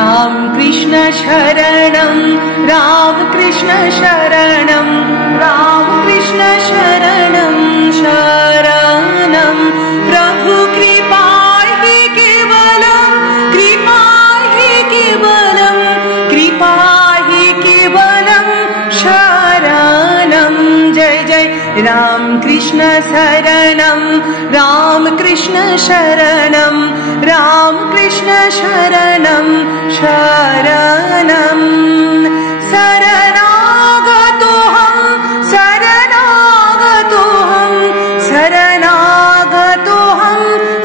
राम कृष्ण शरणं राम कृष्ण शरणं राम कृष्ण शरणं शरणं प्रभु कृपा हि केवलं कृपा हि केवलं कृपा हि केवलं शरणं जय जय राम कृष्ण शरणं राम कृष्ण शरणं राम कृष्ण शरणं शरणं शरणागतोऽहं शरणागतोऽहं शरणागतोऽहं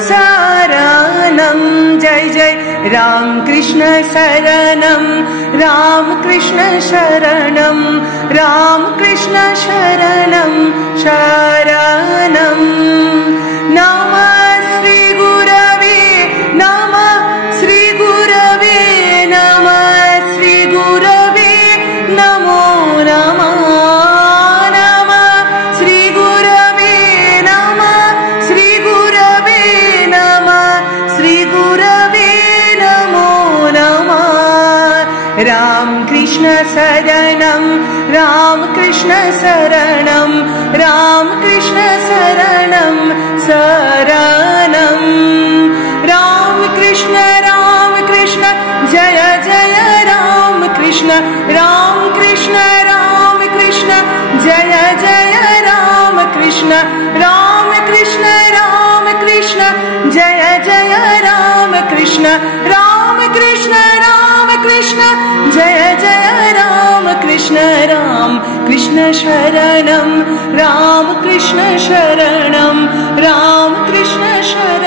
शरणं जय जय राम कृष्ण शरणं राम कृष्ण शरणं राम कृष्ण शरणं शरणं नमः श्री गुरवे नमः श्री गुरवे नमः श्री गुरवे नमो नमः नमः श्री गुरवे नमः श्री गुरवे नमः श्री गुरवे नमो नमः राम कृष्ण शरणं राम कृष्ण शरणं राम कृष्ण शरणं शरणं राम कृष्ण जय जय राम कृष्ण जय जय राम कृष्ण जय जय राम कृष्ण जय जय राम कृष्ण शरणं राम कृष्ण शरणं राम कृष्ण शरणं